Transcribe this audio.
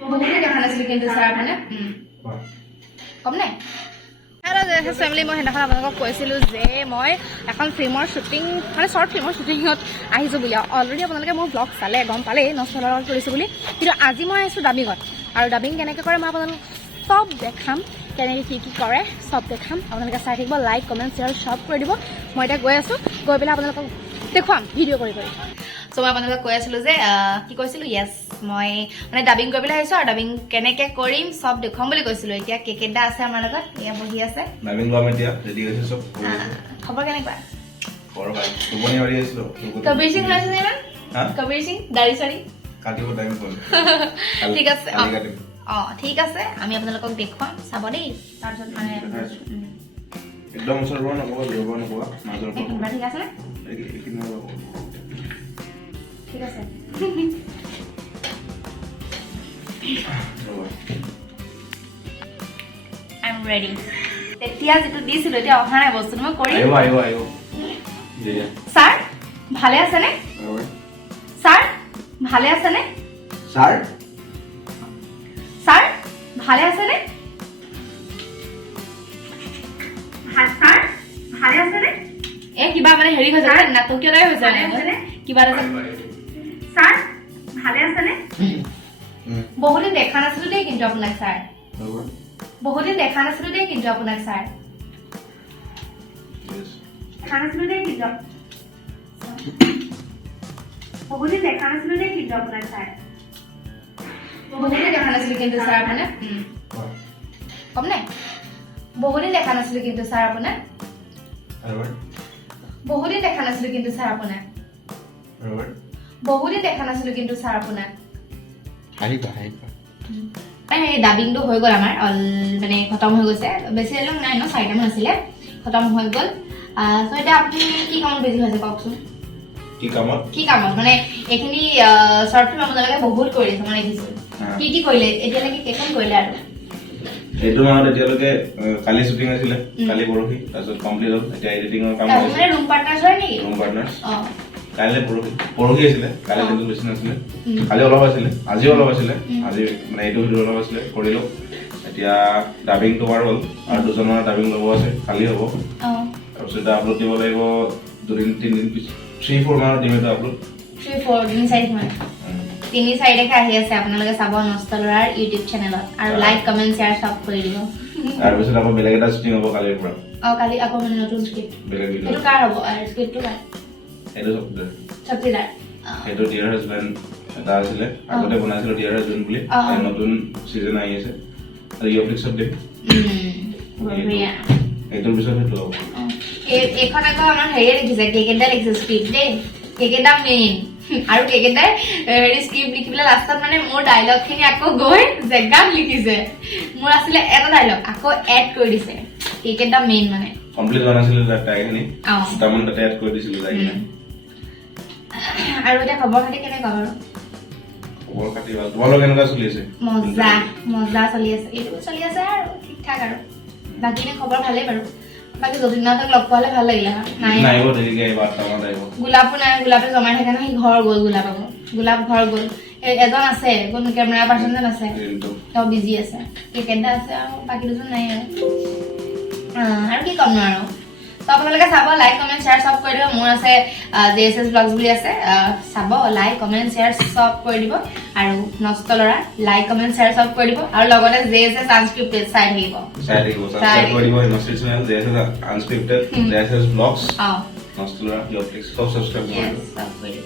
বহুতে দেখা নাছিলো কিন্তু ছাৰ মানে কম নাই হেল্ল' জেএছএছ ফেমিলি মই সেইদিনাখন আপোনালোকক কৈছিলোঁ যে মই এখন ফিল্মৰ শ্বুটিং মানে শ্বৰ্ট ফিল্মৰ শ্বুটিঙত আহিছোঁ বুলি অলৰেডি আপোনালোকে মোৰ ব্লগ চালে গম পালেই নষ্টৰ লগত কৰিছোঁ বুলি কিন্তু আজি মই আহিছোঁ ডাবিঙত আৰু ডাবিং কেনেকৈ কৰে মই আপোনালোকক চব দেখাম কেনেকৈ কি কৰে চব দেখাম আপোনালোকে চাই থাকিব লাইক কমেণ্ট শ্বেয়াৰ চব কৰি দিব মই এতিয়া গৈ আছোঁ গৈ পেলাই আপোনালোকক দেখুৱাম ভিডিঅ' কৰি চ' মই আপোনালোকক কৈ আছিলোঁ যে কি কৈছিলোঁ য়েছ মই মানে ডাবিং কৰিবলৈ আহিছোঁ আৰু ডাবিং কেনেকৈ কৰিম চব দেখুৱাম বুলি কৈছিলোঁ এতিয়া কেকেটা আছে আমাৰ লগত এয়া বহি আছে ডাবিং লোৱা এতিয়া ৰেডি হৈছে চব খবৰ কেনেকুৱা টোপনি মাৰি আছিলো কবিৰ সিং হৈছে নে ইমান কবিৰ সিং দাড়ি চাৰি কাটিব টাইম হ'ল ঠিক আছে ঠিক আছে আমি আপোনালোকক দেখুৱাম চাব দেই তাৰপিছত মানে একদম ওচৰৰ পৰা নক'বা দূৰৰ পৰা নক'বা মাজৰ পৰা ঠিক আছে ঠিক আছে I'm ready. তেতিয়া যেটো দিছিলো এতিয়া অহা নাই বস্তুটো মই কৰি আহিব স্যাৰ ভালে আছে নে স্যাৰ ভালে আছে নে স্যাৰ স্যাৰ ভালে আছে নে স্যাৰ ভালে আছে নে এ কিবা মানে হেৰি হৈছে না নাটকীয় টাইপ হৈছে নে কিবা এটা স্যাৰ ভালে আছে নে বহুদিন দেখা নাছিলো দেই কিন্তু আপোনাক স্যাৰ বহুদিন দেখা নাছিলো দেই কিন্তু আপোনাক স্যাৰ দেখা নাছিলো দেই কিন্তু বহুদিন দেখা নাছিলো দেই কিন্তু আপোনাক স্যাৰ বহুদিন দেখা নাছিলো কিন্তু স্যাৰ মানে কম নাই বহুদিন দেখা নাছিলো কিন্তু স্যাৰ আপোনাক বহুদিন দেখা নাছিলো কিন্তু স্যাৰ আপোনাক বহুদিন দেখা নাছিলো কিন্তু স্যাৰ আপোনাক এই ডাবিংটো হৈ গ'ল আমাৰ মানে খতম হৈ গৈছে বেছি দিন নাই ন 4টামান আছিলে খতম হৈ গ'ল তো এতিয়া আপুনি কি কামত বিজি হৈছে কওকচোন কি কামত মানে এইখিনি শ্বৰ্ট ফিল্ম আপোনালোকে বহুত কৰিছে মই দেখিছোঁ কি কৰিলে এতিয়ালৈকে কেইখন কৰিলে আৰু এইটো মাহত এতিয়ালৈকে কালি শ্বুটিং আছিলে কালি পৰহি তাৰপিছত কমপ্লিট হ'ল এতিয়া এডিটিঙৰ কাম হৈছে মানে ৰুম পাৰ্টনাৰ্ছ হয় নেকি ৰুম পাৰ্টনাৰ্ছ কাইলৈ পৰহি আছিলে কাইলৈ দিনটো বেছি নাছিলে কালি অলপ আছিলে আজিও অলপ আছিলে আজি মানে এইটো ভিডিঅ' অলপ আছিলে কৰিলোঁ এতিয়া ডাবিংটো পাৰ হ'ল আৰু দুজনৰ ডাবিং ল'ব আছে কালি হ'ব তাৰপিছত আপলোড দিব লাগিব 2-3 দিন পিছত 3-4 মানৰ দিম এটা আপলোড 3-4 দিন 4 মান 3-4 দেখে আহি আছে আপোনালোকে চাব নষ্ট ল'ৰাৰ ইউটিউব চেনেলত আৰু লাইক কমেণ্ট শ্বেয়াৰ চব কৰি দিব তাৰপিছত আকৌ বেলেগ এটা শ্বুটিং হ'ব কালিৰ পৰা কালি আকৌ মানে নতুন স্ক্ৰিপ্ট বেলেগ ভিডিঅ' এইটো কাৰ হ'ব আৰু স্ক্ৰিপ্টটো কাৰ এইটো চকীদাৰ সেইটো ডিয়াৰ হাজবেণ্ড এটা আছিলে আগতে বনাইছিলোঁ ডিয়াৰ হাজবেণ্ড বুলি নতুন ছিজন আহি আছে আৰু ইয়ফ্লিক্সত দিম এইটোৰ পিছত সেইটো হ'ব এইখন আকৌ আমাৰ হেৰিয়ে লিখিছে কেকেটা লিখিছে স্ক্ৰিপ্ট দেই কেকেটা মেইন আৰু কেকেটাই হেৰি স্ক্ৰিপ্ট লিখি পেলাই লাষ্টত মানে মোৰ ডাইলগখিনি আকৌ গৈ জেগাত লিখিছে মোৰ আছিলে এটা ডাইলগ আকৌ এড কৰি দিছে কেকেটা মেইন মানে কমপ্লিট হোৱা নাছিলে তাইখিনি দুটামান তাতে এড কৰি দিছিলোঁ তাইখিনি আৰু এতিয়া খবৰ খাতি কেনেকুৱা বাৰু খবৰ খাতি ভাল তোমালোকৰ কেনেকুৱা চলি আছে মজা চলি আছে এইটো চলি আছে আৰু ঠিক ঠাক আৰু বাকী এনে খবৰ ভালেই বাৰু বাকী যতীনাথক লগ পোৱালে ভাল লাগিলে নাহিব দেৰিকে আহিব 8টামান আহিব গোলাপো নাই গোলাপে জমাই থাকে ন সি ঘৰ গ'ল গোলাপ ঘৰ গ'ল এজন আছে কোন কেমেৰা পাৰ্চনজন আছে তেওঁ বিজি আছে কেকেটা আছে আৰু বাকী দুজন নাই আৰু কি ক'ম আৰু তো আপোনালোকে চাব লাইক কমেণ্ট শ্বেয়াৰ চব কৰি দিব মোৰ আছে জেএছএছ ব্লগছ বুলি আছে চাব লাইক কমেণ্ট শ্বেয়াৰ চব কৰি দিব আৰু নষ্ট ল'ৰা লাইক কমেণ্ট শ্বেয়াৰ চব কৰি দিব আৰু লগতে জেএছএছ আনস্ক্ৰিপ্টেড চাই থাকিব সাবস্ক্ৰাইব কৰি দিব instead channel JSS unscripted JSS blogs নষ্ট ল'ৰা ইয়ফ্লিক্স চব সাবস্ক্ৰাইব কৰি দিব